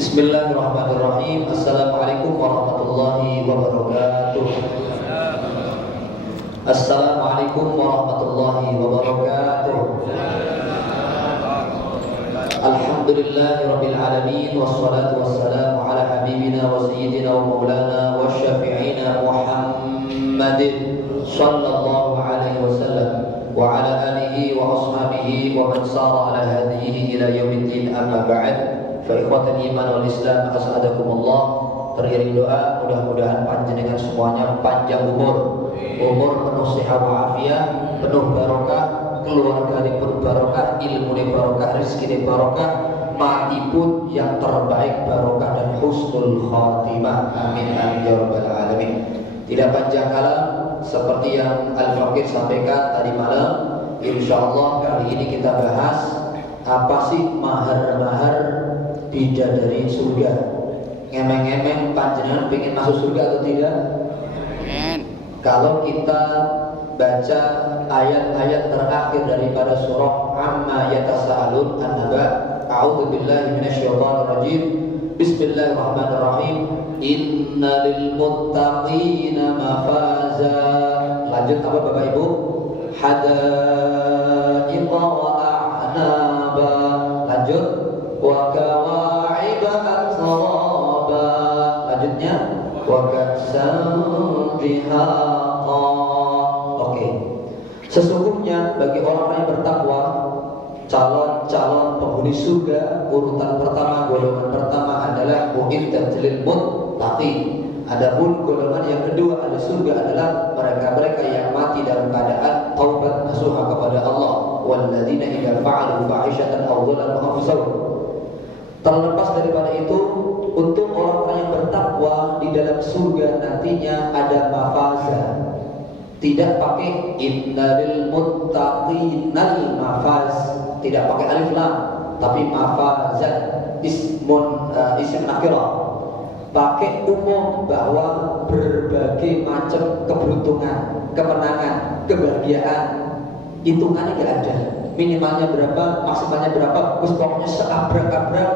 Bismillahirrahmanirrahim. Assalamualaikum warahmatullahi wabarakatuh. Assalamualaikum warahmatullahi wabarakatuh. Alhamdulillahirabbil alamin wassalatu wassalamu ala habibina wa sayyidina wa maulana wa syafi'ina Muhammadin sallallahu alaihi wasallam wa ala alihi wa ashabihi wa man sara ala hadihi ila yaumiddin, amma ba'd. Fa ikhwatal iman wal islam, as'adakumullah. Teriring doa mudah-mudahan panjenengan semuanya panjang umur penuh sehat walafiat, penuh barokah, keluarga pun barokah, ilmu barokah, rezeki barokah, mati pun yang terbaik barokah dan husnul khatimah. Amin amin ya rabbal alamin. Tidak panjang kalam, seperti yang Al-Fakir sampaikan tadi malam, insyaallah kali ini kita bahas apa sih mahar-mahar bidadari surga. Ngemeng-ngemeng panjenengan pengen masuk surga atau tidak? Kalau kita baca ayat-ayat terakhir daripada surah Amma Yatasaalun An-Naba, a'udzubillahi minasyaitonir rajim. Bismillahirrahmanirrahim. Innalil muttaqina mafaza. Lanjut apa Bapak Ibu? Hadaiqa wa a'naba. Lanjut wa kawa'iba atraba. Lanjutnya wa ka'san dihaqa. Oke. Sesungguhnya bagi orang yang bertakwa, calon-calon penghuni surga, urutan pertama, golongan pertama adalah mu'iddat lil muttaqin. Adapun golongan yang kedua ahli surga adalah mereka-mereka yang mati dalam keadaan taubat nasuha kepada Allah. Walladzina idza fa'alu fahishatan aw dzalamu anfusahum. Terlepas daripada itu, untuk orang-orang yang bertakwa di dalam surga nantinya ada mafaza. Tidak pakai innalil muttaqinal mafaz, tidak pakai alif lam, tapi mafazat ism nakirah. Pakai umum bahwa berbagai macam keberuntungan, kemenangan, kebahagiaan, hitungannya gak ada. Minimalnya berapa, maksimalnya berapa, pokoknya seabrak-abrak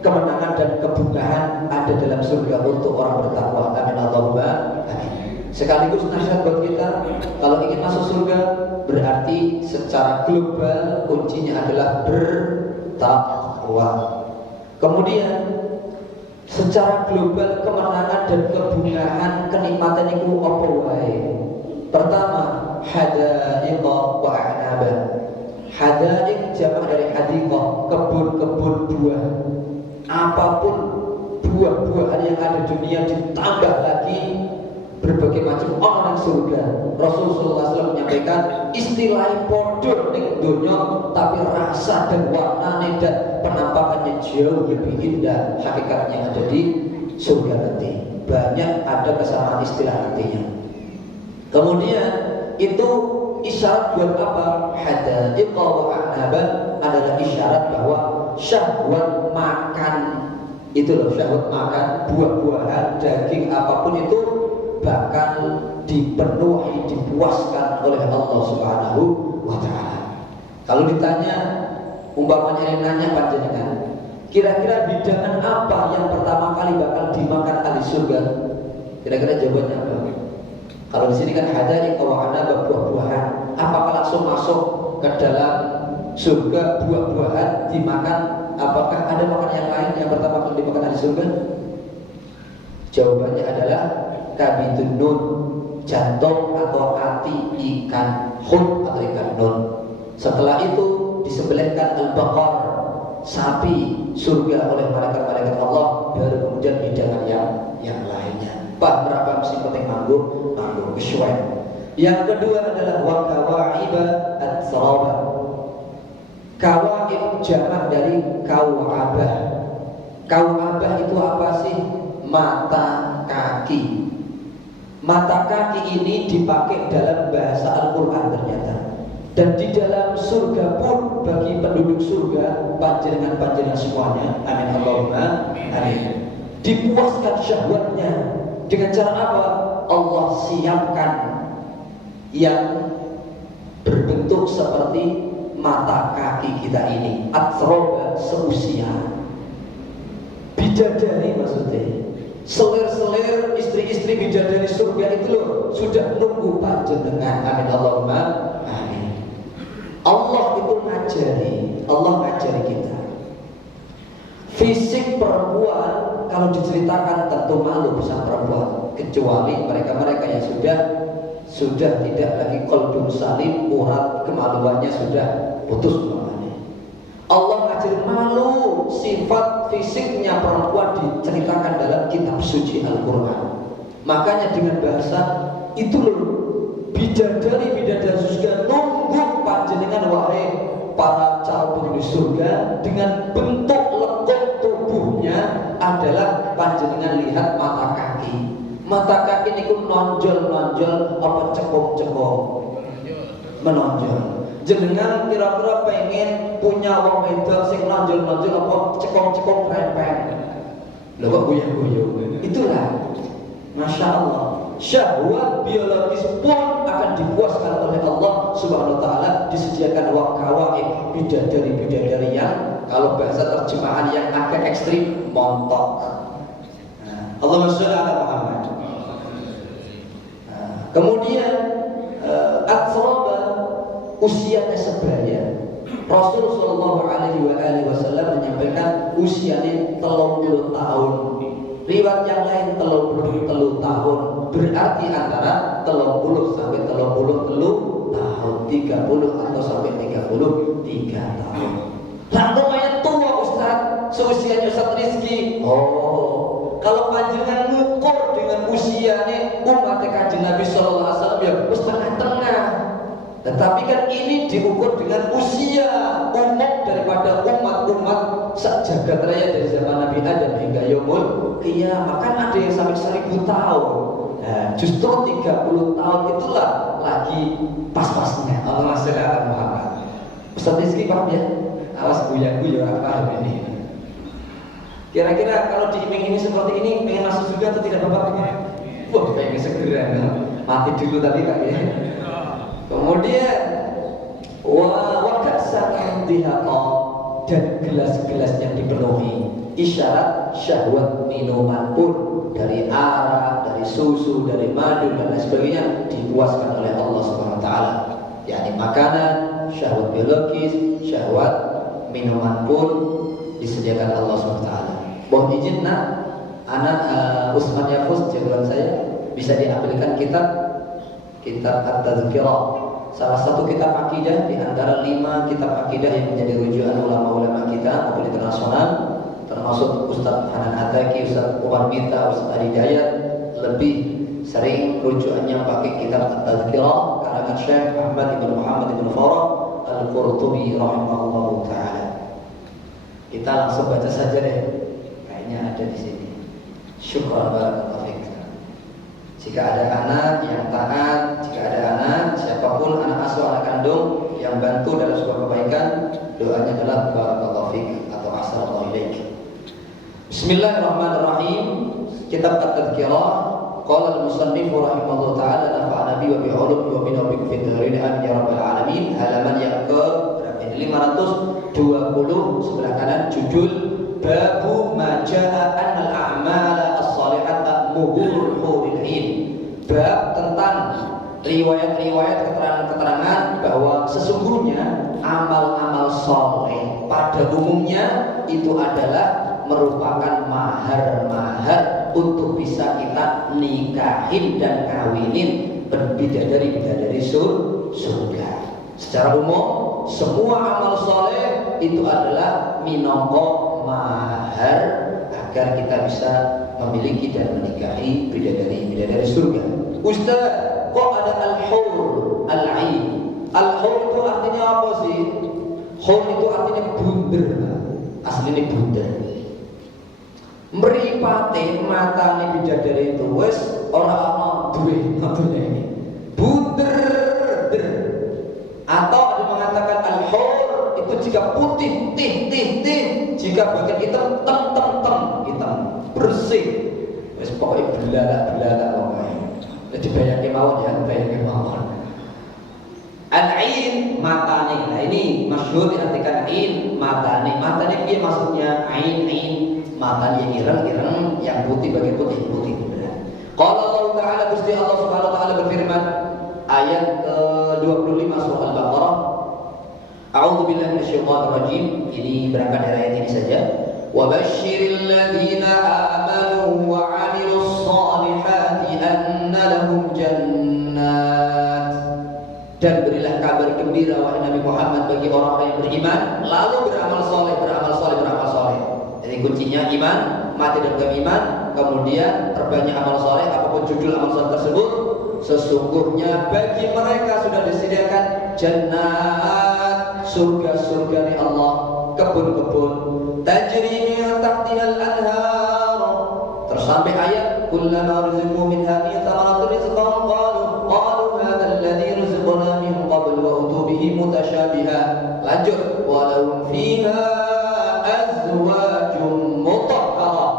kemenangan dan kebungahan ada dalam surga untuk orang bertakwa. Amin Allahumma amin. Sekaligus nasihat buat kita, kalau ingin masuk surga berarti secara global kuncinya adalah bertakwa. Kemudian secara global kemenangan dan kebungahan kenikmatan itu apa wae? Pertama, hadaiqa wa a'naba. Hadaiq jamak dari hadiqah, kebun-kebun buah. Apapun buah-buahan yang ada di dunia ditambah lagi berbagai macam orang surga. Rasulullah SAW menyampaikan istilah podo ning dunya, tapi rasa dan warnanya dan penampakannya jauh lebih indah hakikatnya yang ada di surga nanti. Banyak ada kesamaan istilah nantinya. Kemudian itu isyarat buat apa? Hadaiqa wa a'naba adalah isyarat bahwa syahwat makan itu loh, syahwat makan buah-buahan, daging apapun itu bakal dipenuhi, dipuaskan oleh Allah Subhanahu wa ta'ala. Kalau ditanya, umpamanya yang nanya panjenengan, kira-kira hidangan apa yang pertama kali bakal dimakan ahli surga? Kira-kira jawabannya apa? Kalau di sini kan hadaiqa wa a'naba, buah-buahan. Apakah langsung masuk ke dalam surga buah-buahan dimakan? Apakah ada makan yang lain yang pertama kali dimakan ahli surga? Jawabannya adalah kabidun nun, jantung atau hati ikan hud atau ikan nun. Setelah itu disembelihkan al-baqar, sapi surga oleh malaikat-malaikat Allah, baru kemudian hidangan yang lainnya. Pak berapa mesti penting manggung kesyuan. Yang kedua adalah wa kawa'iba at-saraba. Kawaib jamak dari kawabah. Kawabah itu apa sih? Mata kaki. Mata kaki ini dipakai dalam bahasa Al-Quran ternyata. Dan di dalam surga pun bagi penduduk surga, panjenengan semuanya, amin Allahumma amin, dipuaskan syahwatnya dengan cara apa? Allah siapkan yang berbentuk seperti mata kaki kita ini, atroba seusia. bidadari maksudnya. Selir-selir istri-istri bidadari surga itu loh sudah nunggu panjenengan. Amin Allahumma amin. Allah itu ngajari kita. Fisik perempuan kalau diceritakan tentu malu bisa perempuan, kecuali mereka-mereka yang sudah tidak lagi qalbun salim, urat kemaluannya sudah putus namanya. Allah ngajari malu, sifat fisiknya perempuan diceritakan dalam kitab suci Al-Quran. Makanya dengan bahasa itu loh, bidadari surga nunggu panjenengan wahai para calon penghuni surga. Dengan bentuk lekuk tubuhnya adalah panjenengan lihat mata kaki. Mata kaki niku nonjol-nonjol apa cekong-cekong menonjol. Jenengan kira-kira pengen punya wong wedok sing nonjol-nonjol apa cekong-cekong rempeng. Lho kok guyang-guyang. Itulah Masya Allah, syahwat biologis pun akan dipuaskan oleh Allah Subhanahu wa Ta'ala. Disediakan wakawain bidadari yang kalau bahasa terjemahan yang agak ekstrim montok. Allahumma sholli ala Muhammad. Kemudian atsraba, usianya sebaya. Rasul sallallahu alaihi wasallam menyampaikan usianya 30 tahun. Riwayat yang lain 30 tahun. Berarti antara 30 sampai 30 tahun, 30 atau sampai 33 tahun. Lah lumayan tua Ustaz, seusianya Ustaz Rizki. Oh, kalau panjenengan ngukur dengan usianya umat Kanjeng Nabi sallallahu alaihi wasallam ya wis tengah-tengah. Tetapi kan ini diukur dengan usia umum daripada umat-umat sejagat raya dari zaman Nabi Adam hingga yaumul qiyamah. Kan ada yang sampai 1000 tahun. Nah, justru 30 tahun itulah lagi pas-pasnya. Allahumma sholli ala Muhammad. Ustaz Rizki paham ya? Awas guyang-guyang paham ini. Kira-kira kalau diiming-iming seperti ini pengen masuk surga atau tidak Bapak? Wah, pengen segera mati dulu tadi Kak ya. Kemudian wakasang dihaqa, dan gelas-gelasnya dipenuhi. Isyarat syahwat minuman pun dari arak, dari susu, dari madu dan lain sebagainya dipuaskan oleh Allah Subhanahu wa Ta'ala. yakni makanan, syahwat biologis, syahwat minuman pun disediakan Allah SWT. Mohon izin nak, anak Usman Yafuz jagoan saya bisa diambilkan kitab At-Tadhkirah, salah satu kitab akidah di antara 5 kitab akidah yang menjadi rujukan ulama-ulama kita maupun internasional, termasuk Ustaz Hanan Ataki, Ustaz Umar Mita, Ustaz Adi Dayat. Lebih sering rujukannya pakai kitab At-Tadhkirah karangan Syekh Ahmad ibn Muhammad ibn Farah Al-Qurtubi rahimahullah ta'ala. Kita langsung baca saja deh, kayaknya ada di sini. Syukran barakallahu fiik. Jika ada anak yang taat, jika ada anak siapapun, anak asuh, anak kandung yang bantu dalam sebuah kebaikan, doanya adalah barakallahu fiik atau ahsanallahu ilaik. Bismillahirrahmanirrahim. Kitab At-Tadhkirah. Qala al-musannif rahimahullah ta'ala nafa'ana bi wa bi ulumi wa bina bikum fid dhairin amin ya rabbal alamin. Halaman yang ke 520 sebelah kanan, judul Babu ma jaa anal a'mala as-salihata muhurul huril 'ain. Bab tentang riwayat-riwayat, keterangan-keterangan bahwa sesungguhnya amal-amal soleh pada umumnya itu adalah merupakan mahar-mahar untuk bisa kita nikahin dan kawinin bidadari surga. Secara umum, semua amal soleh itu adalah minangka mahar agar kita bisa memiliki dan menikahi bidadari surga. Ustaz, kok ada al-hur, al-'ain? Al-hur itu artinya apa sih? Hur itu artinya bunder. Aslinya bunder. Mripate matane bidadari itu wis ora ana duwe matune ini. Bunder. Atau ada mengatakan al-hur itu jika putih tih, jika bagian hitam hitam bersih. Wis pokoke belalak pokoke. Jadi bayangke mawon ya, bayangke mawon. Al-'ain matane. Nah ini masyhur diartikan 'ain matane. Matane piye maksudnya? Ain matanya ireng, yang putih bagian putih. Qala Allah Ta'ala, Gusti Allah Subhanahu wa taala berfirman, ayat ke-25 surah Al-Baqarah. A'udzu billahi minasyaitonir rajim. Ini berangkat dari ayat ini saja. Wa basyiril ladzina amanu wa 'amilus shalihati anna lahum jannat. Dan berilah kabar gembira wahai Nabi Muhammad bagi orang-orang yang beriman lalu beramal soleh. Jadi kuncinya iman, mati dalam iman, kemudian perbanyak amal soleh, apapun judul amal soleh tersebut. Sesungguhnya bagi mereka sudah disediakan jannat, surga-surga di Allah, kebun-kebun, tajri min tahtihal anhar. Terus sampai ayat kullama rizqu minha min thamaratir rizqan qalu hadzal ladzi rizqna min qabl wa utu bihi mutasyabiha. Lanjut, walahum fiha azwajum mutahharah.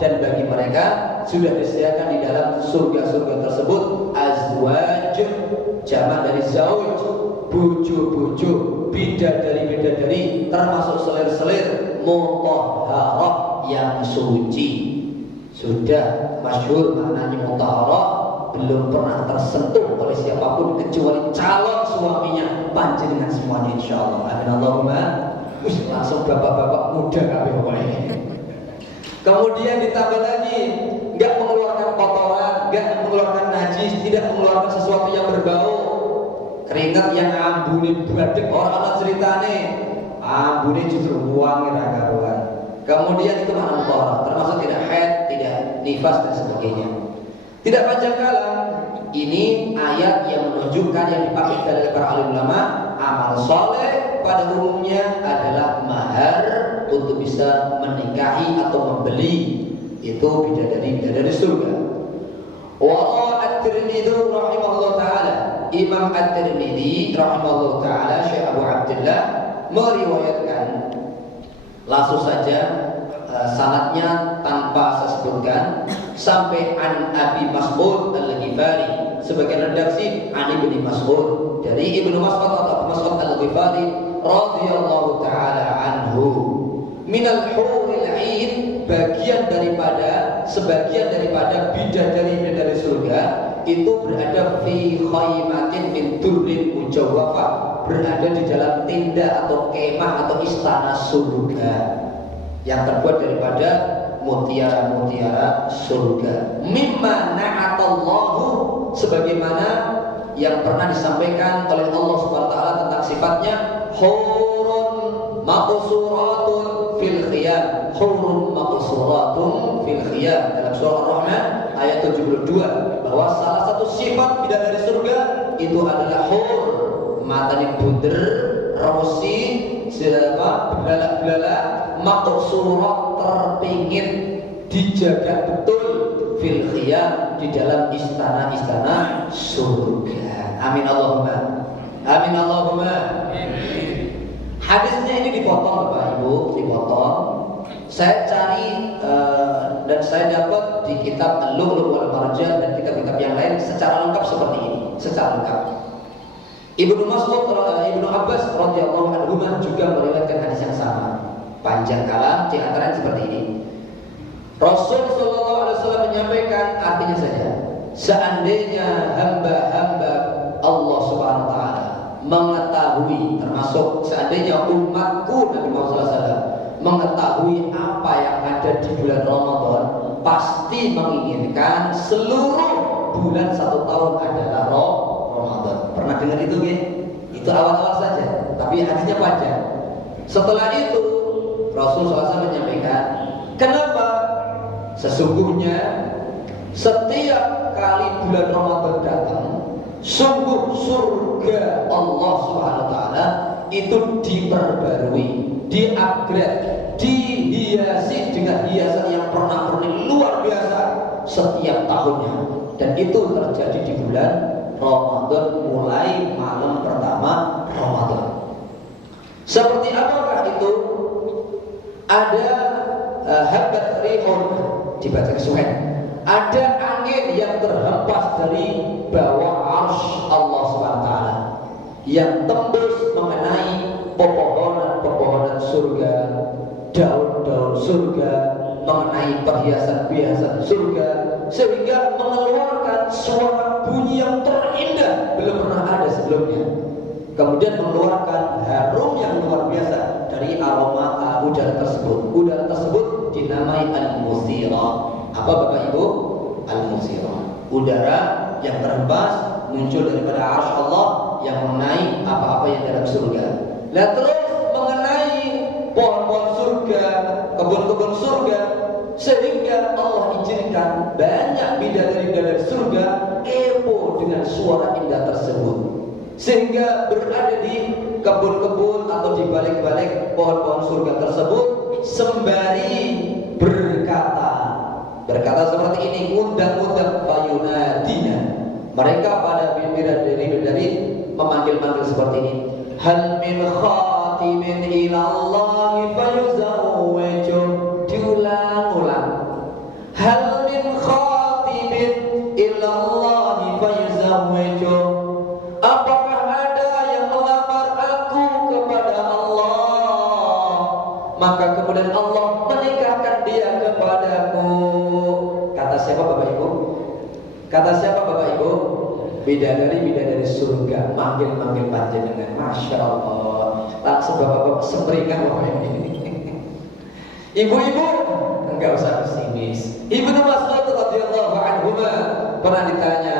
Dan bagi mereka sudah disediakan di dalam surga-surga tersebut azwaj, jamak dari zauj, bojo-bojo, bidadari-bidadari, termasuk selir-selir, mutahharah, yang suci. Sudah masyhur maknanya mutahharah, belum pernah tersentuh oleh siapapun kecuali calon suaminya, panjenengan semuanya insyaallah. Amin Allahumma. Langsung bapak-bapak muda kabeh wae. Kemudian ditambah lagi, enggak mengeluarkan kotoran, enggak mengeluarkan najis, tidak mengeluarkan sesuatu yang berbau. Keringat yang ambune badek orang ceritane, ambune justru buang ra karuan. Kemudian itu makna mutahharah, termasuk tidak haid, tidak nifas dan sebagainya. Tidak panjang kalam, ini ayat yang menunjukkan yang dipakai oleh para alim ulama, amal soleh pada umumnya adalah mahar untuk bisa menikahi atau membeli itu bidadari surga. Wa at-Tirmidzi rahimahullah taala, Imam At-Tirmidzi rahimahullah taala, Syekh Abu Abdullah meriwayatkan, langsung saja sanadnya tanpa saya sebutkan, sampai an Abi Mas'ud Al-Ghifari, sebagai redaksi an Ibnu Mas'ud, dari Ibnu Mas'ud atau Abu Mas'ud Al-Ghifari radhiyallahu taala anhu, minal huril 'ain, sebagian daripada bidadari surga itu berada fi khaymatin min durrin mujawwafah, berada di dalam tenda atau kemah atau istana surga yang terbuat daripada mutiara-mutiara surga. Mimma na'atallahu, sebagaimana yang pernah disampaikan oleh Allah Subhanahu wa taala tentang sifatnya, hurun maqsuratun fil khiyam. Hurun maqsuratun fil khiyam, dalam surah Ar-Rahman ayat 72, bahwa salah satu sifat bidadari surga itu adalah hur, matanya bunder, rausi, belalak-belalak, maqsurat, terpingit, dijaga betul, fil khiyam, di dalam istana-istana surga. Amin Allahumma. Amin Allahumma. Hadisnya ini dipotong Bapak Ibu, dipotong. Saya cari dan saya dapat di kitab Al-Lu'lu' wal Marjan dan kitab-kitab yang lain secara lengkap seperti ini, secara lengkap. Ibnu Mas'ud, Ibnu Abbas radhiyallahu anhu juga meriwayatkan hadis yang sama. Panjang kalam, di antaranya seperti ini. Rasul sallallahu alaihi wasallam menyampaikan, artinya saja, seandainya hamba-hamba Allah Subhanahu wa taala mengetahui, termasuk seandainya umatku Nabi Muhammad sallallahu alaihi wasallam mengetahui apa yang ada di bulan Ramadan, pasti menginginkan seluruh bulan satu tahun adalah Ramadan. Pernah dengar itu ya? Itu awal-awal saja, tapi hadisnya panjang. Setelah itu Rasulullah SAW menyampaikan, kenapa? Sesungguhnya setiap kali bulan Ramadan datang, sungguh surga Allah Subhanahu wa taala itu diperbarui, di-upgrade, dihiasi dengan hiasan yang pernak-pernik luar biasa setiap tahunnya. Dan itu terjadi di bulan Ramadan, mulai malam pertama Ramadan. Seperti apakah itu? Ada habat rihun, dibaca kesuwen. Ada angin yang terhempas dari bawah arsy Allah Subhanahu wa taala yang tembus mengenai pepohonan-pepohonan surga, daun-daun surga, mengenai perhiasan-perhiasan surga, sehingga mengeluarkan suara bunyi yang terindah belum pernah ada sebelumnya. Kemudian mengeluarkan harum yang luar biasa dari aroma udara tersebut. Udara tersebut dinamai al-musira. Apa Bapak Ibu? Al-musira. Udara yang terhembas muncul daripada arsy Allah yang mengenai apa-apa yang dalam surga. Nah, terus mengenai pohon-pohon surga, kebun-kebun surga, sehingga Allah izinkan banyak bidadari-bidadari surga kepo dengan suara indah tersebut, sehingga berada di kebun-kebun atau di balik-balik pohon-pohon surga tersebut sembari berkata seperti ini, undang-undang fayunadina. Mereka pada bidadari memanggil-manggil seperti ini, hal min khatimin ilallahi fayuzawwiju. Diulang-ulang, hal min khatimin ilallahi fayuzawwiju. Apakah ada yang melamar aku kepada Allah, maka kemudian Allah menikahkan dia kepadaku. Kata siapa Bapak Ibu? Kata siapa Bapak Ibu? Bidadari-bidadari surga manggil-manggil panjenengan. Masya Allah, langsung bapak-bapak semeringan orang ini. Ibu-ibu enggak usah pesimis. Ibnu Mas'ud radhiyallahu anhu pernah ditanya,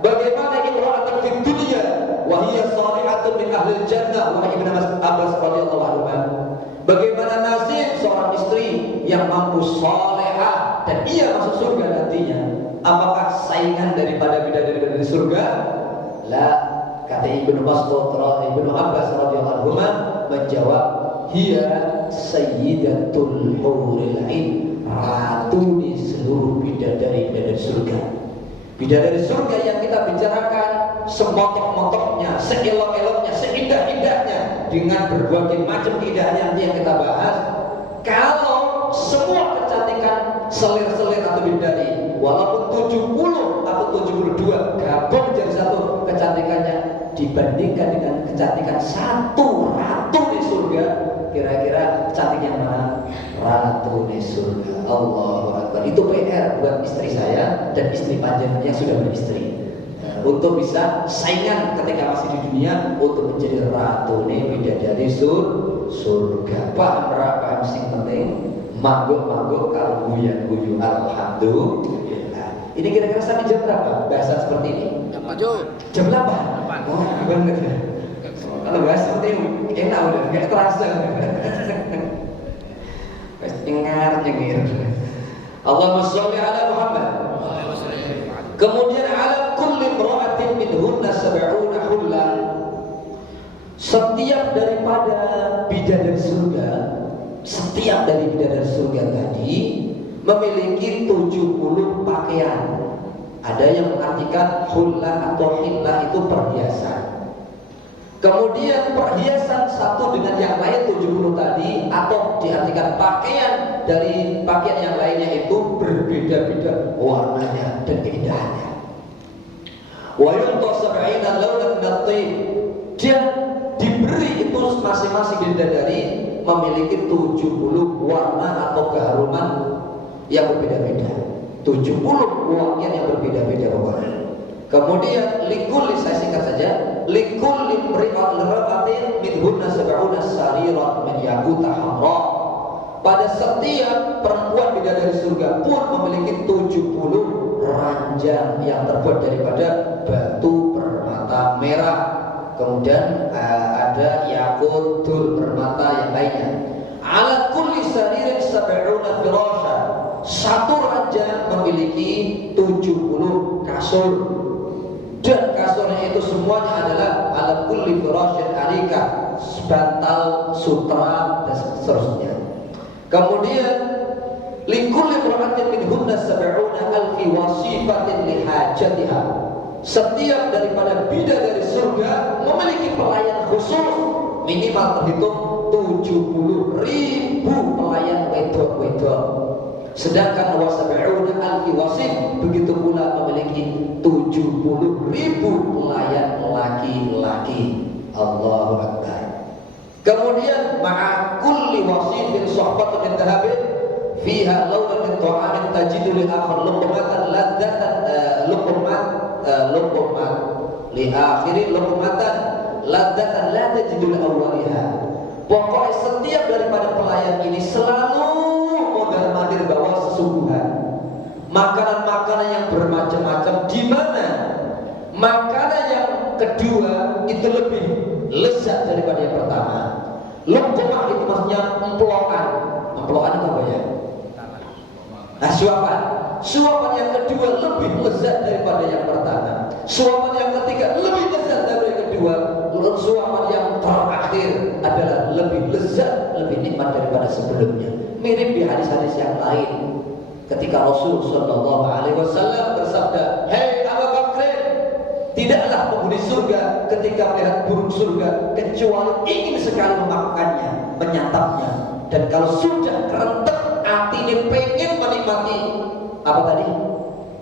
bagaimana imra'atun fid dunya wa hiya shalihatun min ahli jannah. Wahai Ibnu Abbas radhiyallahu anhu, bagaimana nasib seorang istri yang mampu salehah dan ia masuk surga nantinya? Apakah saingan daripada bidadari-bidadari surga? La, kata Ibnu Mas'ud Ibnu Abbas radhiyallahu anhu menjawab, hiya sayyidatul huril ain, ratu di seluruh bidadari-bidadari surga. Bidadari surga yang kita bicarakan semotok-motoknya, seelok-eloknya, seindah-indahnya, dengan berbagai macam keindahan yang kita bahas. Kalau semua kecantikan selir-selir atau bidadari, walaupun 70 atau 72 gabung jadi satu kecantikannya, dibandingkan dengan kecantikan satu ratu di surga, kira-kira cantik yang mana? Ratu di surga. Allahu Akbar. Itu PR buat istri saya dan istri panjenengan yang sudah beristri, untuk bisa saingan ketika masih di dunia untuk menjadi ratu bidadari surga. Paham berapa yang penting? Mangguk-mangguk kalau guyu-guyu. Alhamdulillah. Ini kira-kira sampai jam berapa bahasa seperti ini? Jam 8. Oh, benar. Kalau bahasa seperti ini enak udah, nggak terasa. Ingat nyengir. Allahumma sholli ala Muhammad. Kemudian ala kulli imra'atin minhunna sab'una hullah. Setiap daripada bidadari surga, setiap dari bidadari surga tadi memiliki 70 pakaian. Ada yang mengartikan hullah atau hillah itu perhiasan. Kemudian perhiasan satu dengan yang lain 70 tadi, atau diartikan pakaian dari pakaian yang lainnya itu berbeda-beda warnanya dan keindahannya. Wa yunta sab'ina launan min at-tib. Dan diberi itu masing-masing bidadari memiliki 70 warna atau keharuman yang berbeda-beda. 70 wangian yang berbeda-beda pokoknya. Kemudian likulli, saya singkat saja, likulli imra'atin minhunna sab'una sariran min yaquta hamra. Pada setiap perempuan bidadari surga pun memiliki 70 ranjang yang terbuat daripada batu permata merah. Kemudian ada yakut, dur, permata yang lainnya. Ala kulli saririn sab'una firasha. Satu ranjang memiliki 70 kasur. Dan kasurnya itu semuanya adalah ala kulli firashin arika, bantal, sutra dan seterusnya. Kemudian likulli imra'atin minhunna sab'una alfi wasifatin lihajatiha. Setiap daripada bidadari surga memiliki pelayan khusus, minimal terhitung 70.000 pelayan wedok-wedok. Sedangkan wasab'una alfi wasif begitu pula memiliki 70.000 pelayan laki-laki. Allahu Akbar. Kemudian ma'a kulli wasifin sohbatun min dhahabin fiha launa min ta'amin tajidu li akhir luqmatan ladzatan luqmat li akhiri luqmatan ladzatan la tajidu li awwaliha. Pokoknya setiap daripada pelayan ini selalu mondar-mandir bawa sesungguhan makanan-makanan yang bermacam-macam, di mana makanan yang kedua itu lebih lezat daripada yang pertama. Luqmah itu maksudnya emplokan. Emplokan itu apa ya? Nah, suapan yang kedua lebih lezat daripada yang pertama. Suapan yang ketiga lebih lezat daripada yang kedua. Suapan yang terakhir adalah lebih lezat, lebih nikmat daripada sebelumnya. Mirip di hadis-hadis yang lain. Ketika Rasul Shallallahu Alaihi Wasallam bersabda, "Hei Abu Bakr, tidaklah penghuni surga ketika melihat burung surga kecuali ingin sekali memakannya, menyantapnya. Dan kalau sudah kerentek hatinya pengen menikmati apa tadi?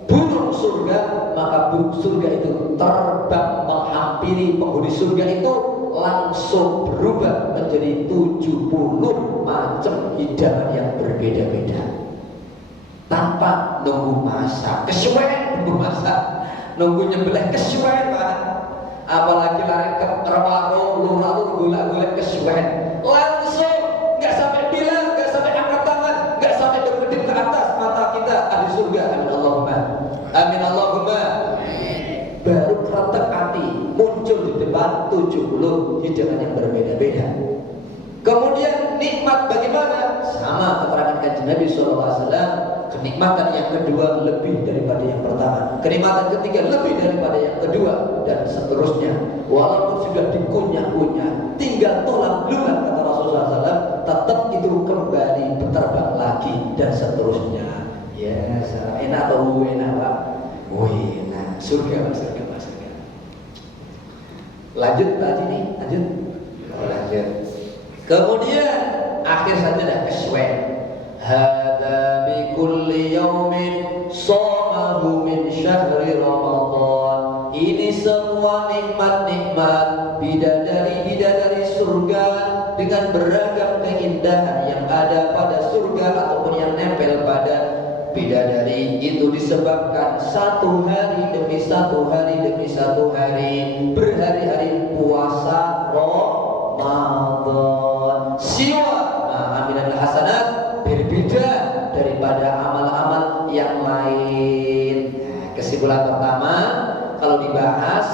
Burung surga, maka burung surga itu terbang menghampiri penghuni surga itu langsung berubah menjadi 70 macam hidangan yang berbeda-beda. Tanpa nunggu masak, kesuwen nunggu masak, nunggu nyembelih kesuwen Pak. Apalagi lari ke warung, lurah-lurah gula-gula kesuwen. Langsung nggak sampai bilang, nggak sampai angkat tangan, nggak sampai berkedip ke atas mata kita ahli surga. Amin Allahumma, amin Allahumma. Baru kerentek hati muncul di depan 70 hidangan yang berbeda-beda. Kemudian nikmat bagaimana? Sama keterangan kanjeng Nabi SAW. Kenikmatan yang kedua lebih daripada yang pertama, kenikmatan ketiga lebih daripada yang kedua, dan seterusnya. Walaupun sudah dikunyah-kunyah, tinggal tulang belulang kata Rasulullah SAW, tetap itu kembali berterbang lagi dan seterusnya. Ya, enak atau enak Pak? Enak. Surga. Lanjut tadi nih, lanjut. Kemudian akhir saja dah kesuwen. Hada bi kulli yaumin shamahu min syahri Ramadan. Ini semua nikmat-nikmat bidadari-bidadari surga dengan beragam keindahan yang ada pada surga ataupun yang nempel pada bidadari, itu disebabkan satu hari demi satu hari demi satu hari, berhari-hari puasa Ramadan. Siwa aminal hasanat, berbeda daripada amal-amal yang lain. Kesimpulan pertama, kalau dibahas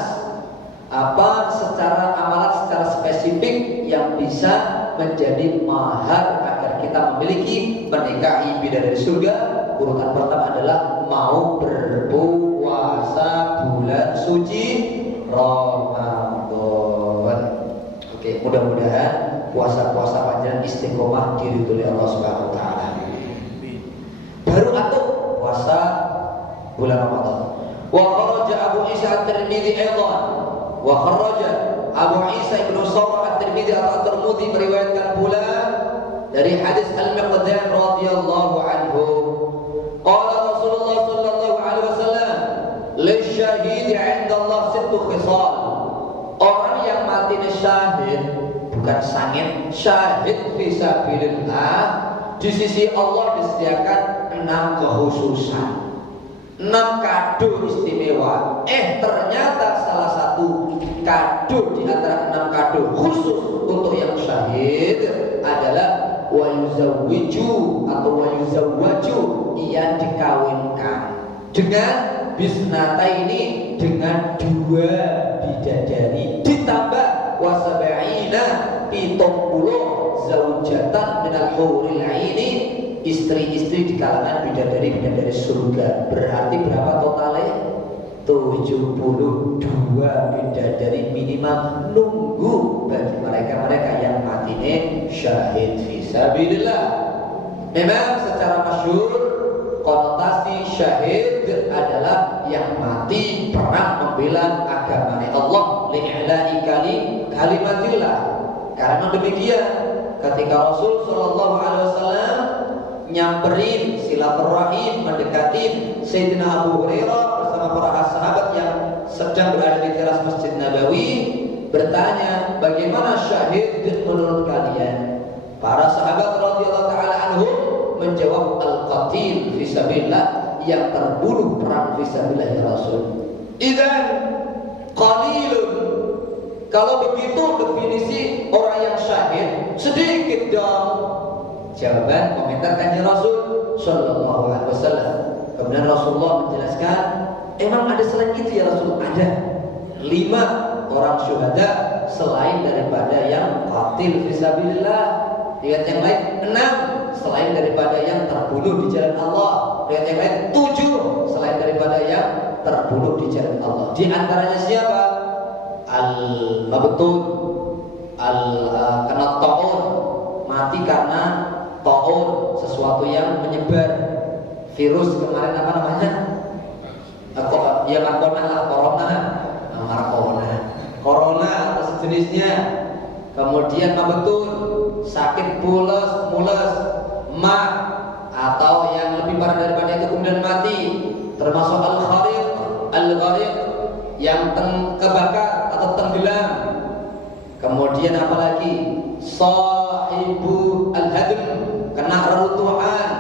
apa secara amalan secara spesifik yang bisa menjadi mahar agar kita memiliki menikahi bidadari surga, urutan pertama adalah mau berpuasa bulan suci Ramadan. Oke, mudah-mudahan puasa-puasa panjang istiqomah diridhoi Allah Subhanahu wa taala. Baru atau puasa bulan Ramadan. Wa kharaja Abu Isa At-Tirmidzi aidan. Wa kharaja Abu Isa Ibnu Sawrah At-Tirmidzi atau At-Tirmidzi meriwayatkan pula dari hadis Al-Miqdad radhiyallahu anhu. Qala Rasulullah sallallahu alaihi wasallam, "Lisyahidi 'inda Allah sittu khisal." Orang yang mati syahid, bukan sangit, syahid fisabilillah, di sisi Allah disediakan 6 kekhususan, 6 kado istimewa. Ternyata salah satu kado di antara 6 kado khusus untuk yang syahid adalah wa yuzawwiju atau wa yuzawwaju, ia dikawinkan dengan bisnata ini, dengan 2 bidadari, ditambah wasab'ina 70 zaujatan minal huril aini, istri-istri di kalangan bidadari-bidadari surga. Berarti berapa totalnya? 72 bidadari minimal nunggu bagi mereka-mereka yang matinya syahid fisabilillah. Memang secara masyhur konotasi syahid adalah yang mati perang membela agama Allah, li'la'i kalimatillah. Karena demikian ketika Rasul sallallahu alaihi wasallam nyamperin silaturahim, mendekati Sayyidina Abu Hurairah bersama para sahabat yang sedang berada di teras Masjid Nabawi, bertanya, bagaimana syahid menurut kalian? Para sahabat radhiyallahu taala anhum menjawab al-qatil fisabilillah, yang terbunuh perang fisabilillah ya Rasul. Idzan qalilun, kalau begitu definisi orang yang syahid sedikit dong. Jawaban komentar kanjeng Rasul sallallahu alaihi wasallam. Kemudian Rasulullah menjelaskan, emang ada selain itu ya Rasul? Ada 5 orang syuhada selain daripada yang qatil fisabilillah. Lihat yang lain 6 selain daripada yang terbunuh di jalan Allah. Lihat yang lain 7 selain daripada yang terbunuh di jalan Allah. Di antaranya siapa? Al-mabtun, kena taun, mati karena taun, sesuatu yang menyebar. Virus kemarin apa namanya? Ya corona atau sejenisnya. Kemudian mabtun, sakit mules, mah, atau yang lebih parah daripada itu kemudian mati, termasuk al-ghariq yang kebakar atau tenggelam. Kemudian apalagi sahibu al-hadm, kena reruntuhan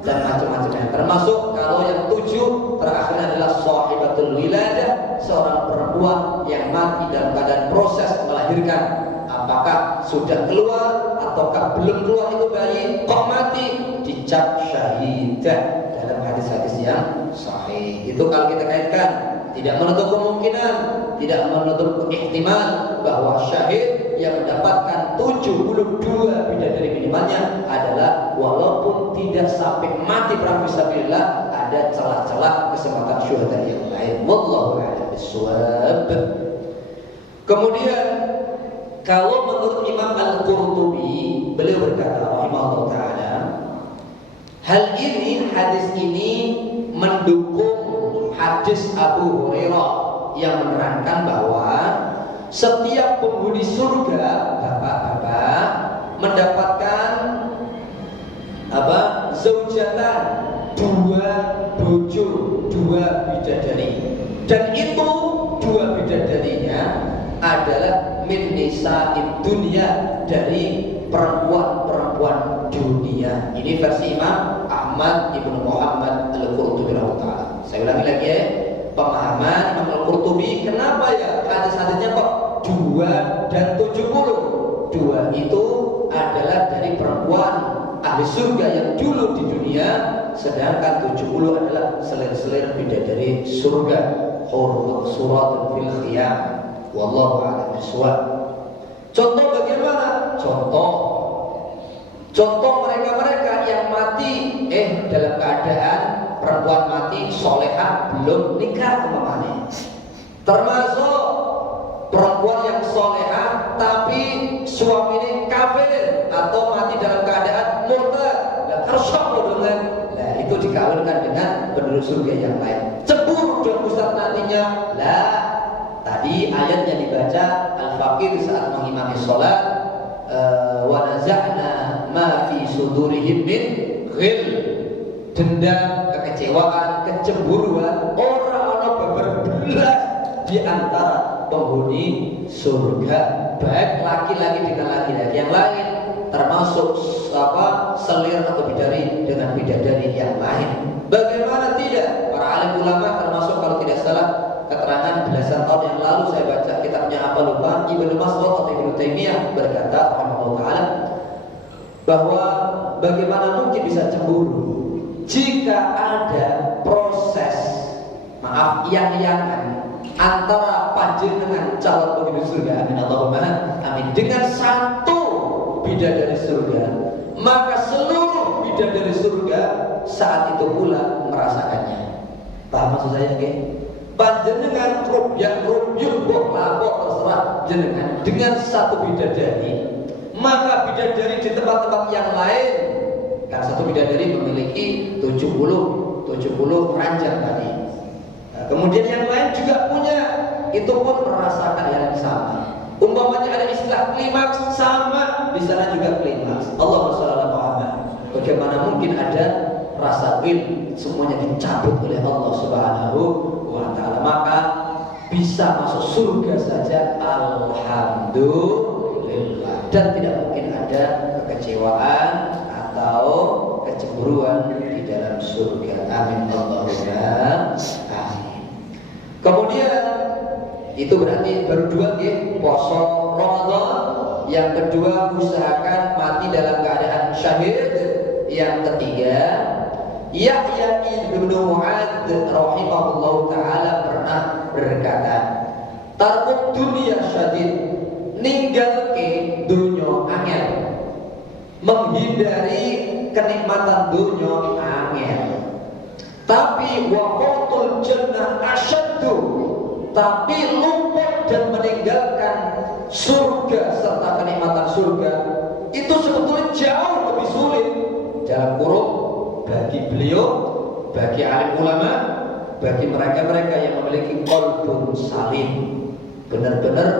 dan macam-macamnya. Termasuk kalau yang 7 terakhir adalah sahibatul wiladah, seorang perempuan yang mati dalam keadaan proses melahirkan. Apakah sudah keluar ataukah belum keluar itu bayi, kok mati, dicap syahidah dalam hadis-hadis yang sahih. Itu kalau kita kaitkan, tidak menutup kemungkinan, tidak menutup ihtimal bahwa syahid yang mendapatkan 72 bidadari minimalnya adalah walaupun tidak sampai mati perang fisabilillah, ada celah-celah kesempatan syuhada yang lain. Wallahu a'lam bishawab. Kemudian kalau menurut Imam Al-Qurtubi, beliau berkata rahimahullah ta'ala, hadis ini mendukung hadis Abu Hurairah yang menerangkan bahwa setiap penghuni surga, bapak-bapak, mendapatkan zaujatan, 2 bojo, 2 bidadari, dan itu 2 bidadarinya adalah min nisa'id dunya, dari perempuan-perempuan dunia. Ini versi Imam Ahmad Ibnu Muhammad Al-Qurtubi rahimahullah. Saya ulangi lagi ya, pemahaman Imam Al-Qurtubi, kenapa ya hadis-hadisnya kok 2 dan 70? 2 itu adalah dari perempuan ahli surga yang dulu di dunia, sedangkan 70 adalah selir-selir bidadari surga, hur surat fil khiyam. Wallahu a'lam bishawab. Contoh bagaimana? Contoh mereka-mereka yang mati dalam keadaan perempuan mati solehah belum nikah umpamanya. Termasuk perempuan yang solehah tapi suaminya kafir atau mati dalam keadaan murtad, itu dikawinkan dengan penduduk surga yang lain. Cemburu dong Ustaz nantinya. Lah, tadi ayatnya dibaca Al-Faqir saat mengimami sholat, wa naza'na ma fi sudurihim min ghil, dendam, kekecewaan, kecemburuan orang berbelas di antara penghuni surga, baik laki-laki dengan laki-laki yang lain, termasuk selir atau bidadari dengan bidadari yang lain. Bagaimana tidak? Para alim ulama, termasuk kalau tidak salah keterangan belasan tahun yang lalu saya baca kitabnya apa lupa, Ibnu Mas'ud atau Ibnu Taimiyah berkata rahimahullah ta'ala bahwa bagaimana mungkin bisa cemburu jika ada proses yang antara panjenengan calon penghuni surga, amin Allahumma amin, dengan satu bidadari surga, maka seluruh bidadari surga saat itu pula merasakannya. Paham maksud saya nggih? Panjenengan rubyuk lapor terserah jenengan dengan satu bidadari, maka bidadari di tempat-tempat yang lain, kan satu bidadari memiliki 70 ranjang tadi. Nah, kemudian yang lain juga punya, itu pun merasakan yang sama. Umpamanya ada istilah klimaks, sama di sana juga klimaks. Allahumma shalli ala Muhammad. Bagaimana mungkin ada rasa ghil, semuanya dicabut oleh Allah Subhanahu wa ta'ala, maka bisa masuk surga saja alhamdulillah, dan tidak mungkin ada kekecewaan atau kecemburuan surga. Amin Allahumma amin. Kemudian itu berarti baru dua ya, poso Ramadan. Yang kedua, usahakan mati dalam keadaan syahid. Yang ketiga, Yahya ibnu Mu'adz rahimahullah taala pernah berkata, tarkut dunia syadid, ninggal ke dunya angel, menghindari kenikmatan dunya angel. Tapi waqatul jannah asyaddu, tapi luput dan meninggalkan surga serta kenikmatan surga itu sebetulnya jauh lebih sulit. Dalam kurung, bagi beliau, bagi alim ulama, bagi mereka-mereka yang memiliki qalbun salim, benar-benar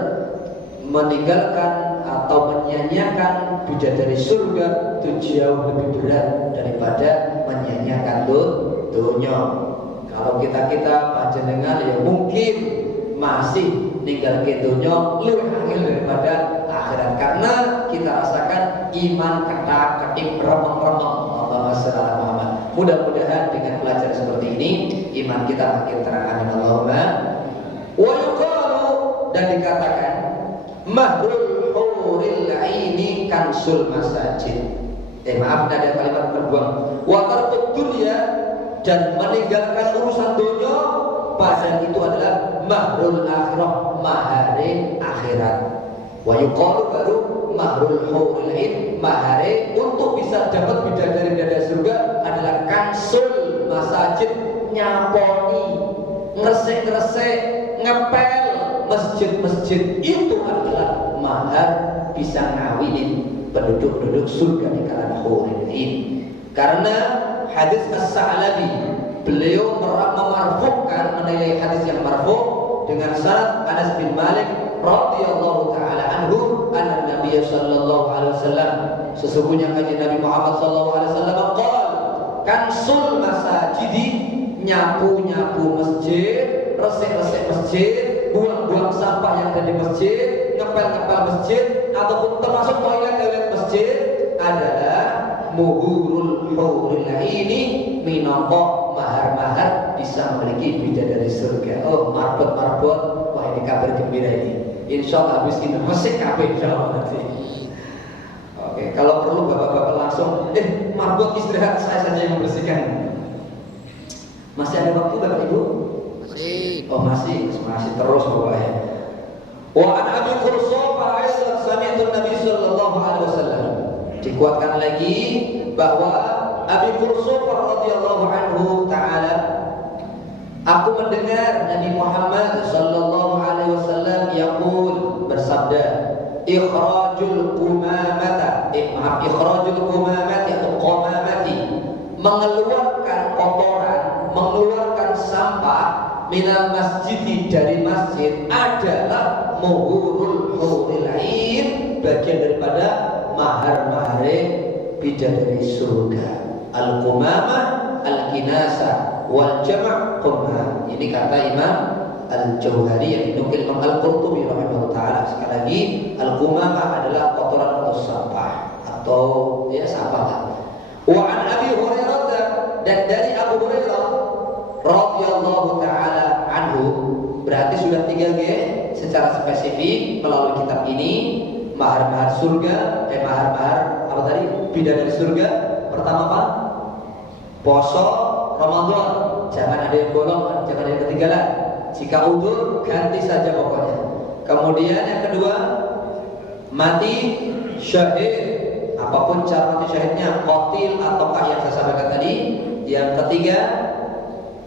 meninggalkan atau menyanyiakan bidadari surga itu jauh lebih berat daripada menyanyiakan dunia. Kalau kita panjenengan ya mungkin masih ninggal ke dunia lebih angel daripada akhirat, karena kita rasakan iman ketak-ketik remeng-remeng. Allahumma shalli ala Muhammad. Mudah-mudahan dengan pelajaran seperti ini iman kita makin terang. Amin Allahumma. Wa yuqalu, dan dikatakan mahrul huril aini kansul masajid. Maaf, ada kalimat terbuang. Wa tarkud dunya, dan meninggalkan urusan dunia, padahal itu adalah mahrul akhirah, mahare akhirat. Wa yuqalu baru mahrul huril ain, mahare untuk bisa dapat bidadari bidadari surga adalah kansul masajid, nyaponi, ngresek-ngresek, ngepel masjid-masjid. Itu adalah mahar bisa ngawinin penduduk-penduduk surga di kalangan huril ain. Karena hadis As-Sa'labi, beliau memarfukan, menilai hadis yang marfu dengan syarat Anas bin Malik radhiyallahu taala anhu, anna Nabi sallallahu alaihi wasallam, sesungguhnya kanjeng Nabi Muhammad sallallahu alaihi wasallam qala, kansul masajidi, nyapu-nyapu masjid, resik-resik masjid, buang-buang sampah yang ada di masjid, ngepel-ngepel masjid, ataupun termasuk toilet-toilet masjid adalah muhurul huril ini, minangka mahar-mahar bisa memiliki bidadari surga. Oh, marbot-marbot, wah ini kabar gembira ini. Insya Allah habis ini masih kabeh insya Allah nanti. Oke, kalau perlu bapak-bapak langsung, marbot istirahat, saya saja yang membersihkan. Masih ada waktu bapak ibu? Masih. Oh masih terus pokoknya. Wa an Abi Qursafah aidan sami'tu Nabi sallallahu alaihi wasallam. Dikuatkan lagi bahwa Abi Qursafah radhiyallahu anhu taala, aku mendengar Nabi Muhammad sallallahu alaihi wasallam yaqul, bersabda, ikhrajul qumamata, ikhrajul qumamati atau qamamati, mengeluarkan kotoran, mengeluarkan sampah minal masjid, dari masjid, adalah muhurul huril ain, bagian daripada mahar-mahare bidadari surga. Al-qumamah, al-kinasa, wal jama' qumam. Ini kata Imam Al-Jauhari yang dinukil Imam Al-Qurtubi rahimahullah taala. Sekali lagi, al-qumamah adalah kotoran atau sampah atau ya sampah lah. Wa an Abi Hurairah, dan dari Abu Hurairah radhiyallahu taala anhu, berarti sudah 3G secara spesifik melalui kitab ini. Mahar-mahar surga, mahar-mahar apa tadi? Bidadari surga. Pertama apa? Poso Ramadan, jangan ada yang bolong, jangan ada yang ketinggalan. Jika udur, ganti saja pokoknya. Kemudian yang kedua, mati syahid, apapun cara mati syahidnya, qatil ataukah yang saya sampaikan tadi. Yang ketiga,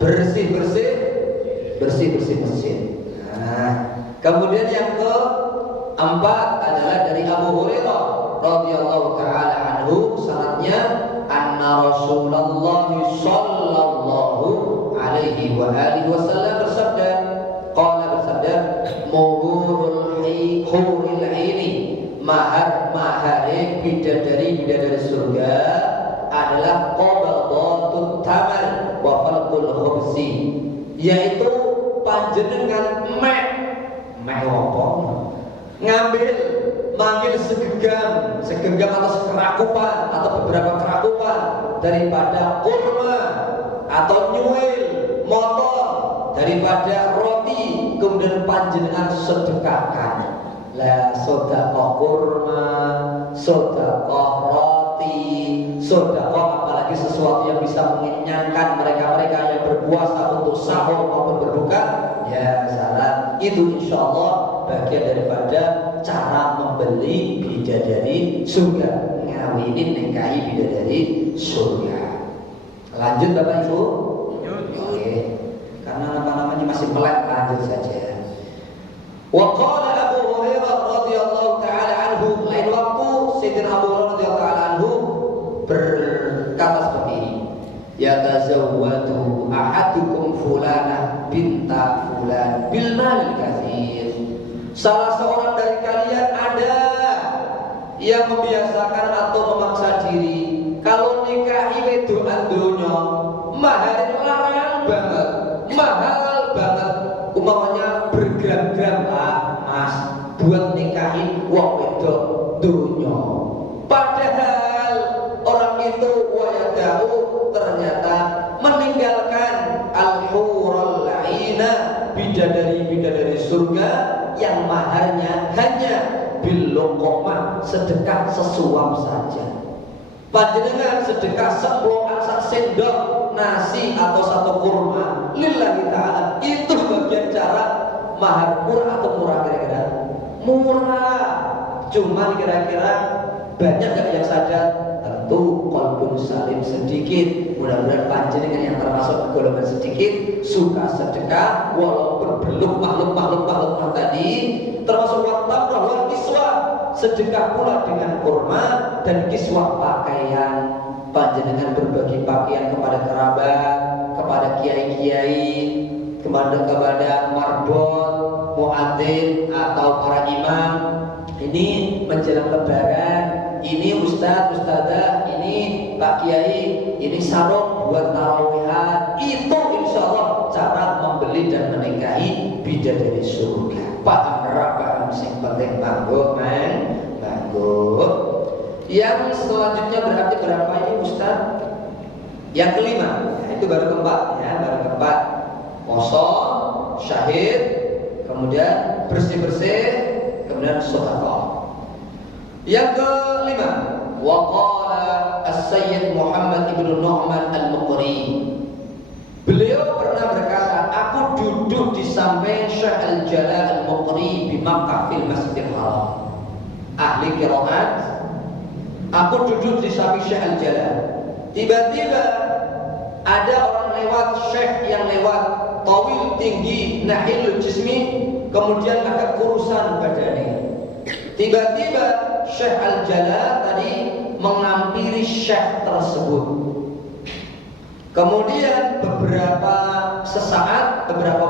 bersih-bersih masjid. Nah, kemudian yang keempat adalah dari Abu Hurairah radhiyallahu taala anhu, sanadnya anna Rasulullah sallallahu alaihi wa alihi wasallam bersabda, muhurul huril aini, mahar-mahare bidadari surga adalah qabdatut tamar wa falqul khubsi, yaitu panjenengan manggil segenggam atau sekerakupan atau beberapa kerakupan daripada kurma atau nyuil motor daripada roti kemudian panjenengan sedekahkan. La sedekah kurma, sedekah roti, sedekah apalagi sesuatu yang bisa mengenyangkan mereka-mereka yang berpuasa untuk sahur maupun berbuka, ya salah. Itu insyaallah bagian daripada cara membeli bidadari surga, ngawinin nikahi bidadari surga. Lanjut Bapak Ibu. Oke. Karena nama-namanya masih melek, lanjut saja. Wa qala Abu Hurairah radhiyallahu taala anhu, lain waktu Sayyidina Abu Hurairah radhiyallahu taala anhu berkata seperti ini. Ya tazawwadu ahadukum fulanah binta fulan bil mal katsir. Salah seorang dari kalian ada yang membiasakan atau memaksa diri kalau nikahi wedokan donya mahar larang banget, mahal banget, umpamanya bergram-gram lah mas buat nikahi wong wedok donya. Padahal orang itu wayadahu ternyata meninggalkan al-hurul laina, bidadari-bidadari surga yang maharnya hanya bil luqmah, sedekah sesuap saja. Panjenengan sedekah sepuluhan sak sendok nasi atau satu kurma lillahi ta'ala, itu bagian cara mahar murah atau murah kira-kira? Murah. Cuma kira-kira banyak gak yang sadar? Tentu qalbun salim sedikit. Mudah-mudahan panjenengan yang termasuk golongan sedikit suka sedekah walaupun belum makhluk tadi, termasuk waktu wal kiswah, sedekah pula dengan kurma dan kiswah pakaian. Panjenengan berbagi pakaian kepada kerabat, kepada kiai-kiai, kepada marbot, muadzin atau para imam. Ini menjelang lebaran, ini ustadz, ustadzah, ini pak kiai, ini sarung buat tarawehan. Itu insya Allah cara membeli dan menikahi bidadari surga. Paham paham sing penting manggo manggo. Yang selanjutnya berarti berapa ini Ustaz? Yang kelima, ya, itu baru keempat ya, baru keempat. Kosong, syahid, kemudian bersih-bersih, kemudian sedekah. Yang kelima, wa qala as-sayyid Muhammad ibnu Nu'man al-Muqri. Beliau pernah berkata, aku duduk di samping Syekh Al-Jalal Al-Muqri di Makkah fil Masjidil Haram. Ahli qiraat. Aku duduk di samping Syekh Al-Jalal. Tiba-tiba ada orang lewat, Syekh yang lewat, tawil, tinggi, nahil jismi, kemudian agak kurusan badannya. Tiba-tiba Syekh Al-Jalal tadi menghampiri Syekh tersebut. Kemudian beberapa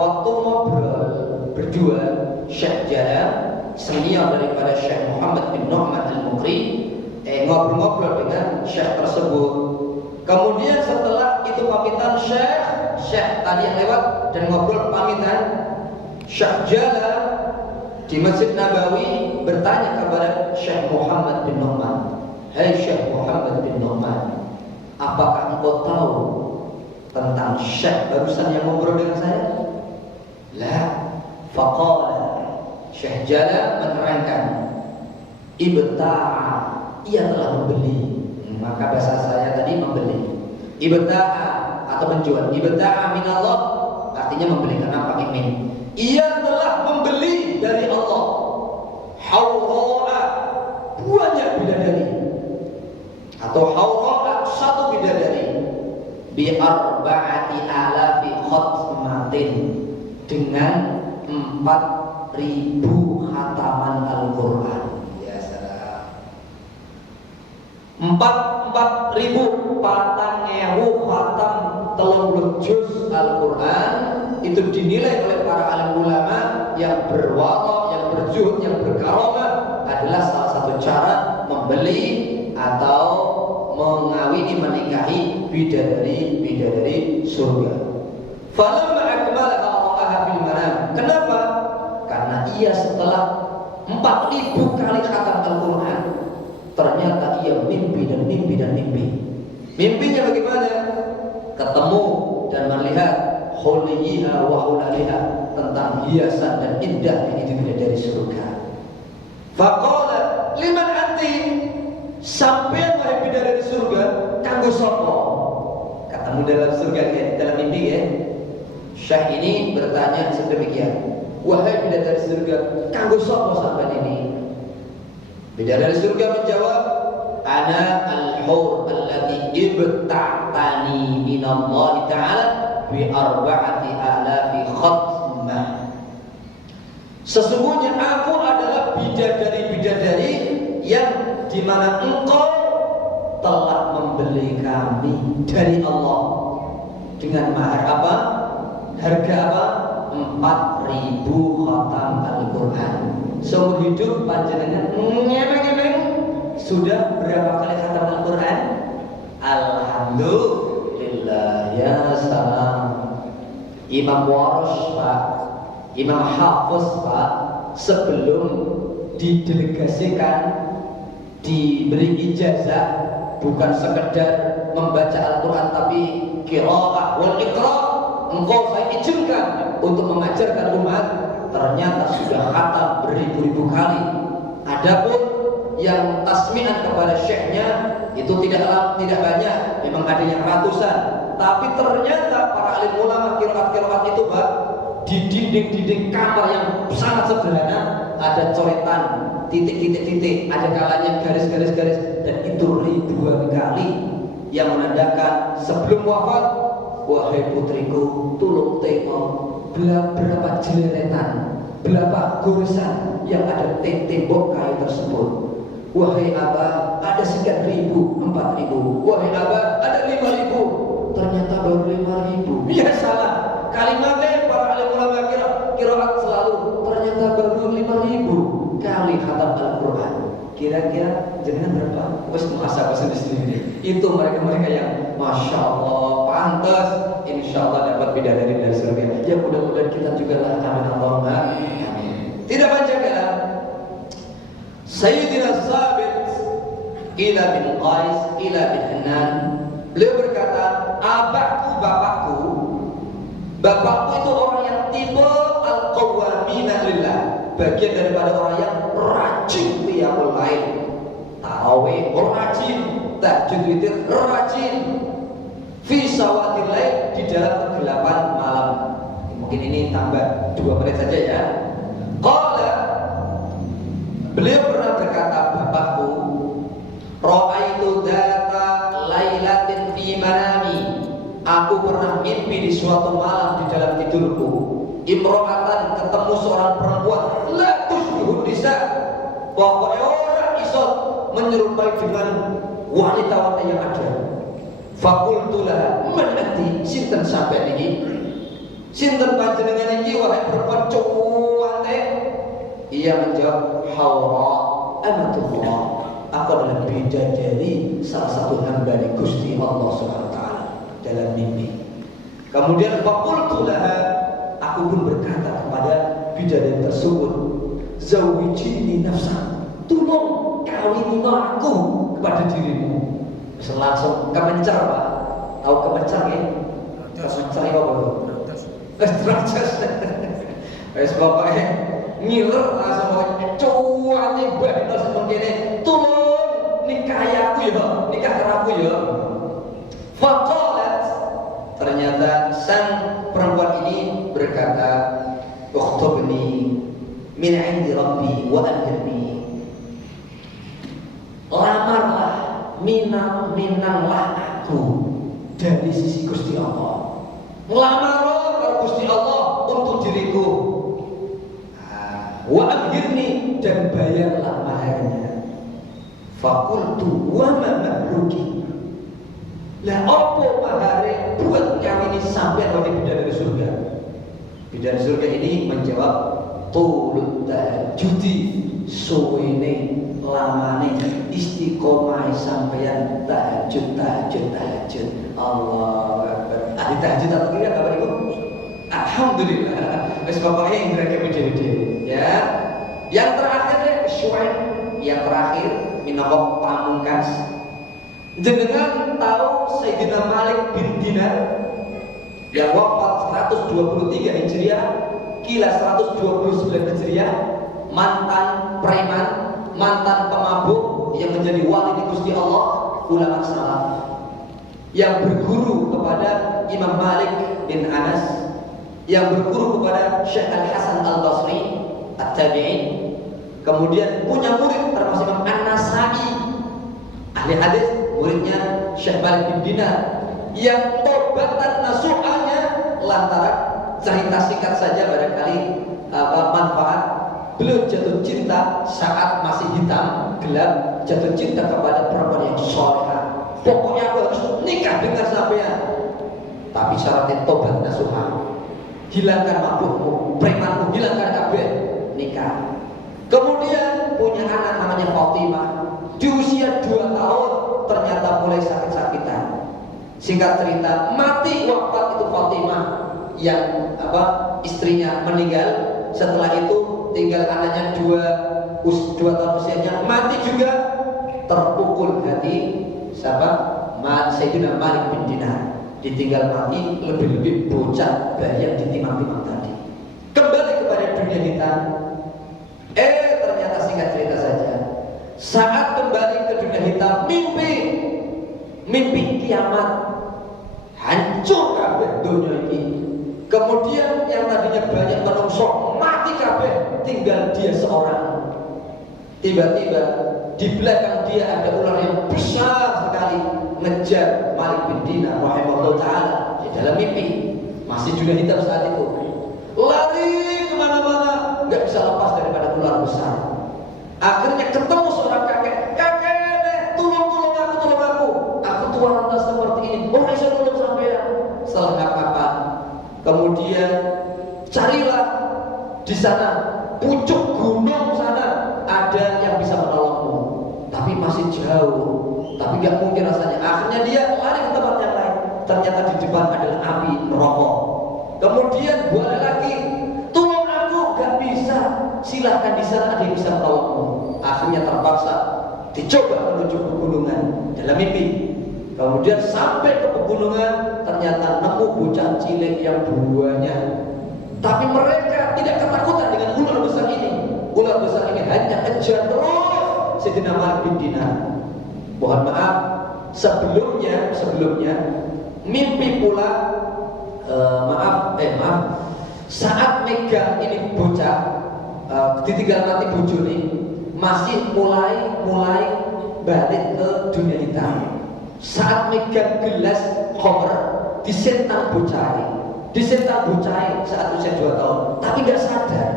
waktu ngobrol berdua, Syekh Jalal senior daripada Syekh Muhammad bin Nu'man al-Muqri ngobrol-ngobrol dengan Syekh tersebut. Kemudian setelah itu pamitan Syekh tadi yang lewat dan ngobrol pamitan, Syekh Jalal di Masjid Nabawi bertanya kepada Syekh Muhammad bin Nu'man, "Hai Syekh Muhammad bin Nu'man, apakah engkau tahu tentang Syekh barusan yang ngobrol dengan saya?" La. Faqala, Syekh Jalal menerangkan, ibta'a, ia telah membeli. Maka bahasa saya tadi membeli. Ibta'a atau menjual. Ibta'a minallah artinya membeli. Kenapa ingin? Ia telah membeli dari Allah hawra'a, banyak bidadari, atau hawra'a, satu bidadari, bi arba'ati alafi khatmatin, dengan 4.000 khataman Al-Quran. Ya salam. 4.000 patang ewu khatam 30 juz Al-Quran. Itu dinilai oleh para alim ulama yang berwara, yang berjuhud, yang berkaramah adalah salah satu cara membeli atau mengawini, menikahi bidadari surga. Falamma akmalaha ra'aha fil manam. Kenapa? Karena ia setelah 4.000 kali khatam Al-Quran, ternyata ia mimpi dan mimpi dan mimpi. Mimpinya bagaimana? Ketemu dan melihat huliha wa hulaliha, tentang hiasan dan indahnya itu bidadari surga. Faqala liman anti, sampean wahai bidadari surga kanggo sapa? Katamu dalam surga ya, dalam mimpi ya. Syekh ini bertanya sedemikian, wahai bidadari surga kanggo sapa sampean ini? Bidadari surga menjawab, ana al-hur allati ibta'tani minallahi ta'ala bi arba'ati alafi khatmah. Sesungguhnya aku adalah bidadari-bidadari yang dimana engkau telah membeli kami dari Allah dengan mahar apa? Harga apa? 4.000 khatam Al-Quran. Seumur hidup panjenengan ngemeng-ngemeng sudah berapa kali khatam Al-Quran? Alhamdulillah ya salam. Imam Warosh Pak, Imam Hafiz Pak, sebelum didelegasikan diberi ijazah, bukan sekedar membaca Al-Quran tapi qiraah wal iqra, engkau saya izinkan untuk mengajarkan umat, ternyata sudah khatam beribu-ribu kali. Adapun yang tasmi'an kepada syekhnya itu tidak banyak, memang ada yang ratusan, tapi ternyata para alim ulama qiraat-qiraat itu Pak, di dinding-dinding kamar yang sangat sederhana ada coretan titik-titik-titik, ada kalanya garis-garis-garis, dan itu ribuan kali yang menandakan sebelum wafat, wahai putriku tolong tengok berapa jeleretan, berapa goresan yang ada tembok kayu tersebut. Wahai abah, ada sekian ribu, 4.000. Wahai abah, ada 5.000. Ternyata baru 5.000. Ya salah, kalimatnya para alim ulama qiraat selalu ternyata baru 5.000 kali khatam Al-Quran. Kira-kira jenengan berapa? Wes masa sendiri. Itu mereka-mereka yang masya Allah pantas, insya Allah dapat bidadari dari surga. Ya mudah-mudahan kita juga lah, amin Allahumma amin. Tidak panjang dalam Sayyidina Sabit ila bin Qais ila bin Hanan, beliau berkata, bapakku itu orang yang tipe al-qawwamina lillah, bagian daripada orang yang rajin qiyamul lail, tarawih rajin, tahajud witir rajin, fi sawatil lail, di dalam kegelapan malam. Mungkin ini tambah 2 menit saja ya. Qala, beliau pernah berkata, bapakku, ra'aitu dzata lailatin fi manami, aku pernah mimpi di suatu malam di dalam tidurku, imro'atan, ketemu seorang perempuan, la tushbihun nisa, pokoknya orang iso menyerupai dengan wanita-wanita yang ada. Fakultulah, man anti, sinten sampean iki? Sinten panjenengan iki wahai perempuan cuwante? Ia menjawab, Hawa amatullah, aku adalah bidadari, salah satu hamba di Gusti Allah Subhanahu wa taala dalam mimpi. Kemudian fakultulah, aku pun berkata kepada bidadari tersebut, zawijini nafsan, tolong kawini aku kepada dirimu. Langsung kemencar Pak, tahu kemencar ya? Kemencar ya apa? Kestracas. Wes bapaknya ngiler langsung cuane bahino semengkene, tolong nikahi aku ya, nikah karo aku ya. Faqalat, ternyata sang perempuan ini berkata, ukhtubni min 'indi rabbi wa anhirni, lamarlah, minanglah aku dari sisi Gusti Allah, ngelamar karo Gusti Allah untuk diriku, wa akhirni, dan bayarlah maharnya. Fakultu wa ma mahruki, lah opo mahare buat kawini sampean wahai bidadari surga? Bidadari surga ini menjawab, tulut tahajudi, suwene lamane istiqomah sampeyan tahajud. Allahu Akbar. Ahli tahajud apa kira Bapak Ibu? Alhamdulillah. Wis bapaknya yang kira gede-gede ya. Yang terakhir Syuaib, yang terakhir minangka pamungkas. Jenengan tahu Sayyidina Malik bin Dinar? yang wafat 123 Hijriah, kila 129 Hijriah, mantan preman, mantan pemabuk yang menjadi wali di Gusti Allah, ulama salaf yang berguru kepada Imam Malik bin Anas, yang berguru kepada Syekh Al-Hasan Al-Basri At-Tabi'in, kemudian punya murid termasuk Imam An-Nasai ahli hadis, muridnya Syekh Malik bin Dinar, yang tobatan nasuhanya lantaran cerita singkat saja barangkali manfaat. Beliau jatuh cinta saat masih hitam gelap, jatuh cinta kepada perempuan yang solehah. Pokoknya aku harus nikah dengan sampean, tapi syaratnya tobat nasuhah, hilangkan mabukmu, premanmu, hilangkan kabeh, nikah. Kemudian punya anak namanya Fatimah, di usia 2 tahun ternyata mulai sakit-sakitan. Singkat cerita, mati wafat itu Fatimah, yang istrinya meninggal. Setelah itu tinggal anaknya 2 tahun usianya, mati juga, terpukul hati siapa? Sayyidina Malik bin Dinar, ditinggal mati, lebih-lebih bocah bayi yang ditimang-timang tadi. Kembali kepada dunia hitam. Ternyata singkat cerita saja, saat kembali ke dunia hitam, mimpi kiamat, hancur kabeh dunia ini. Kemudian yang tadinya banyak menungso mati kabeh, tinggal dia seorang. Tiba-tiba di belakang dia ada ular yang besar sekali ngejar Malik bin Dinar rahimahullah ta'ala di dalam mimpi. Masih dunia hitam saat itu, lari kemana-mana, nggak bisa lepas daripada ular besar. Akhirnya ketemu seorang kakek, nek, tolong aku, aku tua renta seperti ini, saya tolong sampean. Setelah ngapa-ngapa, kemudian carilah di sana, pucuk gunung sana, ada yang bisa menolongmu, tapi masih jauh, tapi nggak mungkin rasanya. Akhirnya dia lari ke tempat yang lain, ternyata di depan adalah api neraka. Kemudian boleh lagi, tolong aku, nggak bisa, silahkan di sana ada yang bisa menolongmu. Akhirnya terpaksa dicoba menuju pegunungan dalam mimpi. Kemudian sampai ke pegunungan, ternyata nemu bocah cilik yang duanya. Tapi mereka tidak ketakutan dengan ular besar ini. Ular besar ini hanya kejar terus Sayyidina Malik bin Dinar. Mohon maaf, sebelumnya mimpi pula saat megang ini bocah, ditinggal mati bojone, masih mulai balik ke dunia hitam. Saat megang gelas khamr, disentang bocah saat usia 2 tahun, tapi nggak sadar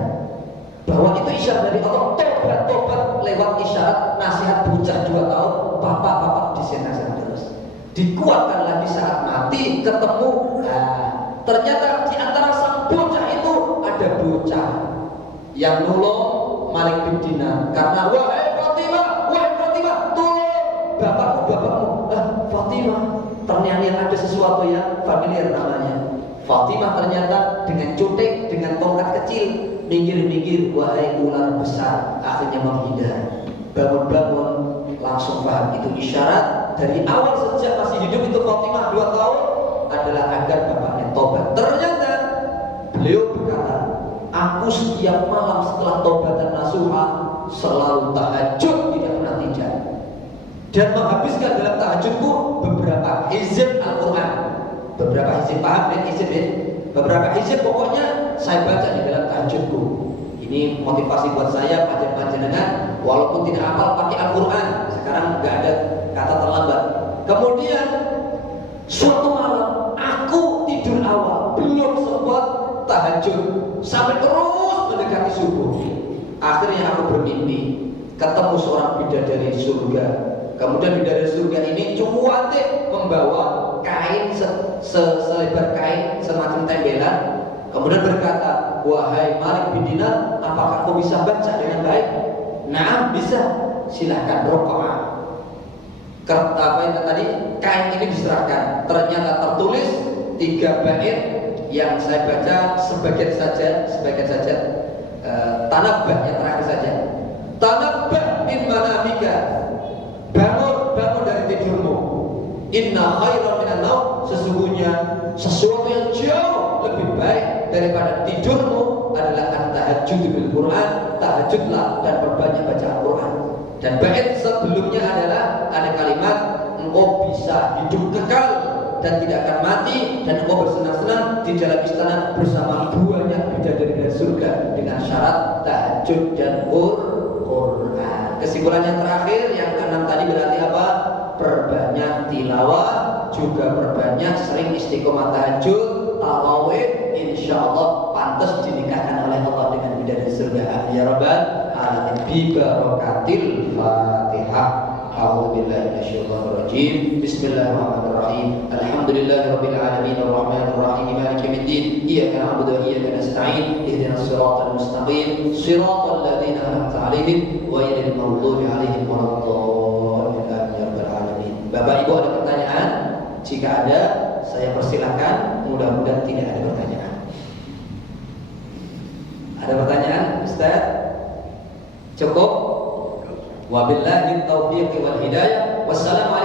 bahwa itu isyarat dari Allah. Tobat lewat isyarat nasihat bocah 2 tahun, bapak disentang terus, dikuatkan lagi saat mati ketemu. Ternyata di antara sang bocah itu ada bocah yang nolong Malik bin Dinar karena wahai Fatimah, tolong bapakmu. Fatimah, ternyata ada sesuatu yang familiar namanya. Fatimah ternyata dengan cutek, dengan tongkat kecil, minggir, wahai ular besar. Akhirnya menghindar, bangun, langsung paham itu isyarat dari awal sejak masih hidup itu Fatimah 2 tahun adalah agar bapaknya tobat. Ternyata beliau berkata, aku setiap malam setelah tobat dan nasuhah selalu tahajud, tidak pernah tidak, dan menghabiskan dalam tahajudku beberapa hizib Al-Quran. Beberapa hizib, paham ya hizib ya? Beberapa hizib pokoknya saya baca di dalam tahajudku. Ini motivasi buat saya, panjenengan walaupun tidak hafal pakai Al-Quran. Sekarang nggak ada kata terlambat. Kemudian suatu malam aku tidur awal, belum sempat tahajud sampai terus mendekati subuh. Akhirnya aku bermimpi ketemu seorang bidadari surga. Kemudian bidadari surga ini cukup membawa kain selebar kain semacam tembelan. Kemudian berkata, wahai Malik bin Dinar, apakah kau bisa baca dengan baik? Nah, bisa. Silahkan rokokah. Kain ini diserahkan. Ternyata tertulis 3 bait yang saya baca sebagian saja. Tanabbah yang terakhir saja. Tanabbah min manamika. Bangun dari tidurmu. Inna khairan minan naum, sesungguhnya sesuatu yang jauh lebih baik daripada tidurmu adalah at-tahajjud bil Quran. Tahajudlah dan perbanyak baca Al-Quran. Dan bait sebelumnya adalah ada kalimat engkau bisa hidup kekal dan tidak akan mati, dan engkau bersenang-senang di dalam istana bersama banyak bidadari dari surga, dengan syarat tahajud dan Quran. Kesimpulan yang terakhir yang keenam tadi berarti apa? Perbanyak tilawah, juga perbanyak sering istiqomah tahajud, tarawih, insya Allah pantas dinikahkan oleh Allah dengan bidadari surga. Ya Rabbal alamin, bi barakatil Fatihah. A'udzu billahi minasyaitonir rajim. Bismillahirrahmanirrahim. Alhamdulillahirabbil alamin arrahmanir rahim maliki yaumiddin. Iyyaka na'budu wa iyyaka nasta'in. Ihdinas siratal mustaqim. Shiratal ladzina an'amta 'alaihim ghairil maghdubi 'alaihim waladdallin. Ya rabbal alamin. Bapak Ibu ada pertanyaan? Jika ada, saya persilahkan. Mudah-mudahan tidak ada pertanyaan. Ada pertanyaan, Ustaz? Cukup? Wabillahi taufiq wal hidayah. Wassalamu